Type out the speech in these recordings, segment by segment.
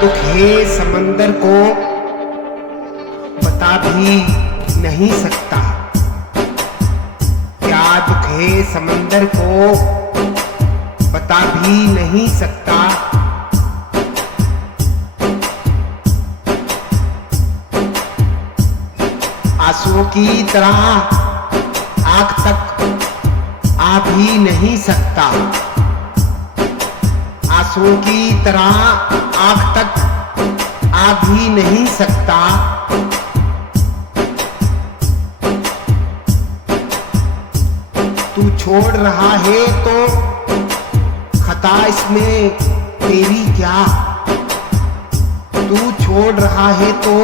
दुख है समंदर को बता भी नहीं सकता। क्या दुख है समंदर को बता भी नहीं सकता। आंसुओं की तरह आंख तक आ भी नहीं सकता। आंसुओं की तरह आंख तक आ भी नहीं सकता। तू छोड़ रहा है तो खता इसमें तेरी क्या। तू छोड़ रहा है तो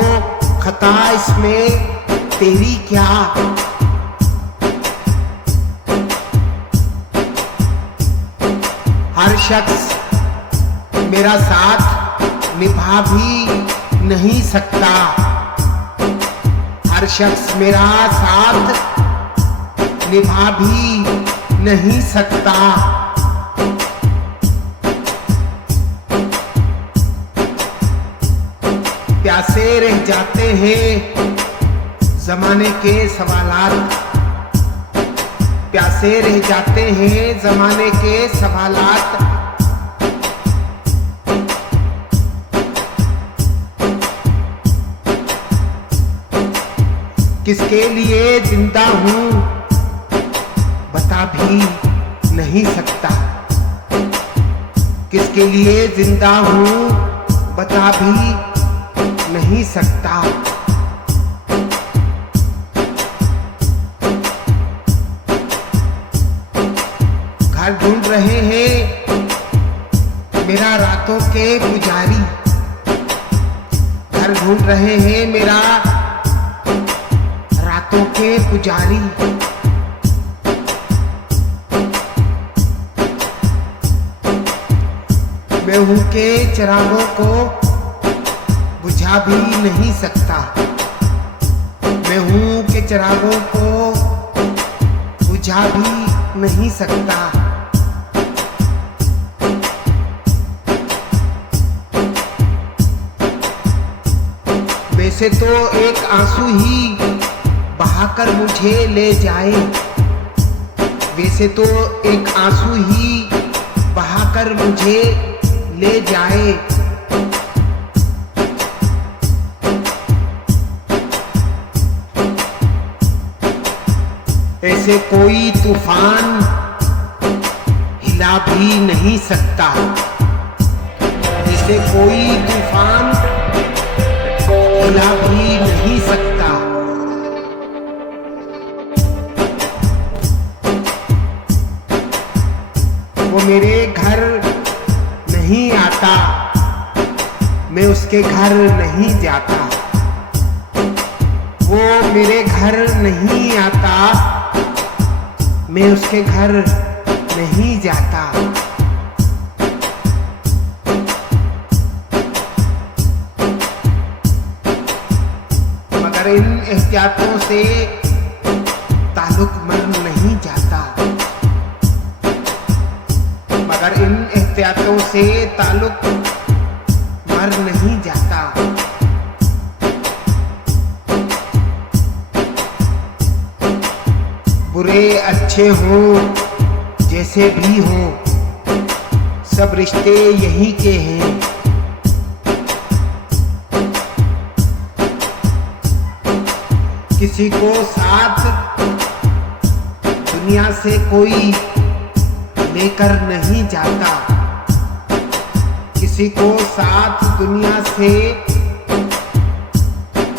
खता इसमें तेरी क्या। हर शख्स मेरा साथ निभा भी नहीं सकता। हर शख्स मेरा साथ निभा भी नहीं सकता। प्यासे रह जाते हैं जमाने के सवालात। प्यासे रह जाते हैं जमाने के सवालात। किसके लिए जिंदा हूं बता भी नहीं सकता। किसके लिए जिंदा हूं बता भी नहीं सकता। घर ढूंढ रहे हैं मेरा रातों के पुजारी। घर ढूंढ रहे हैं मेरा रातों के पुजारी। मैं हूं के चिरागों को बुझा भी नहीं सकता। मैं हूं के चिरागों को बुझा भी नहीं सकता। वैसे तो एक आंसू ही बहाकर मुझे ले जाए। वैसे तो एक आंसू ही बहाकर मुझे ले जाए। ऐसे कोई तूफान हिला भी नहीं सकता। ऐसे कोई तूफान हिला भी नहीं सकता। वो मेरे घर नहीं आता, मैं उसके घर नहीं जाता। वो मेरे घर नहीं आता, मैं उसके घर नहीं जाता। मगर इन एहतियातों से ताल्लुक मर नहीं जाता। मगर इन एहतियातों से ताल्लुक मर नहीं जाता। बुरे अच्छे हों जैसे भी हों, सब रिश्ते यही के हैं। किसी को साथ दुनिया से कोई लेकर नहीं जाता। किसी को साथ दुनिया से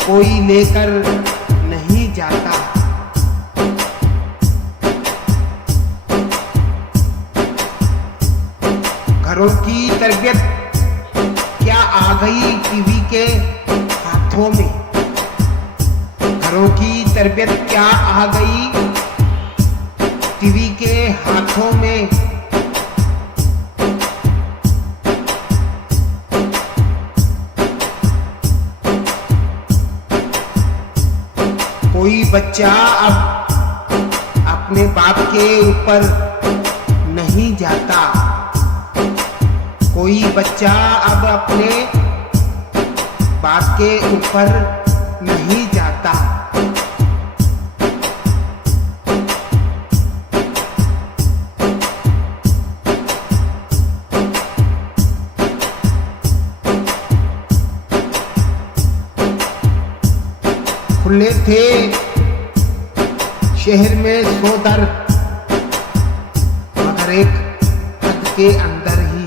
कोई लेकर नहीं जाता। घरों की तरबियत क्या आ गई टीवी के हाथों में। घरों की तरबियत क्या आ गई टीवी के हाथों में। कोई बच्चा अब अपने बाप के ऊपर नहीं जाता। कोई बच्चा अब अपने बात के ऊपर नहीं जाता। खुले थे शहर में 100 दर, मगर एक हद के अंदर ही।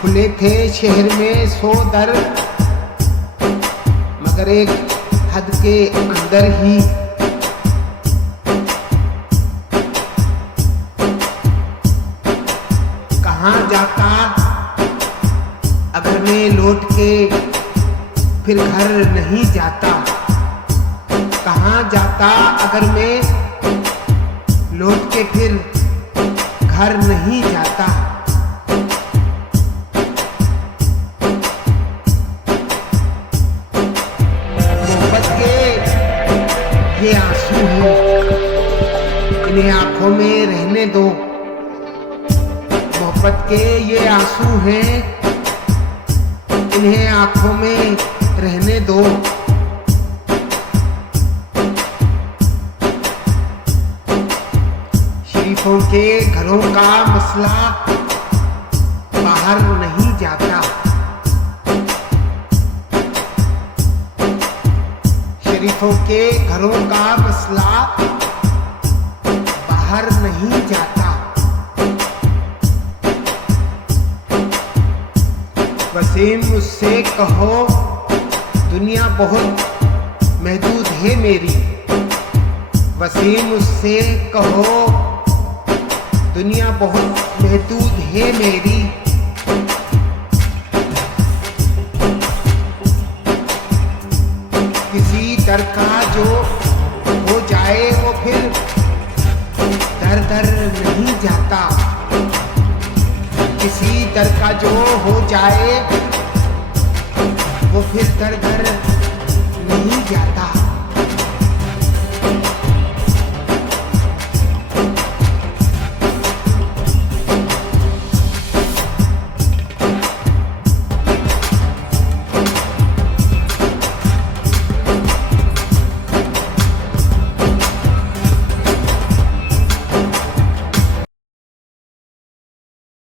खुले थे शहर में 100 दर, मगर एक हद के अंदर ही। कहाँ जाता अगर मैं लौट के फिर घर नहीं जाता? कहाँ जाता अगर मैं लौट के फिर घर नहीं जाता? मोहब्बत के ये आंसू हैं, इन्हें आंखों में रहने दो। मोहब्बत के ये आंसू हैं, इन्हें आंखों में रहने दो। शरीफों के घरों का मसला बाहर नहीं जाता। शरीफों के घरों का मसला बाहर नहीं जाता। वसीम मुझसे कहो दुनिया बहुत महदूद है मेरी। वसीम मुझसे कहो दुनिया बहुत महदूद है मेरी। किसी दर का जो हो जाए वो फिर दर दर नहीं जाता। किसी दर का जो हो जाए वो फिर दर दर नहीं जाता।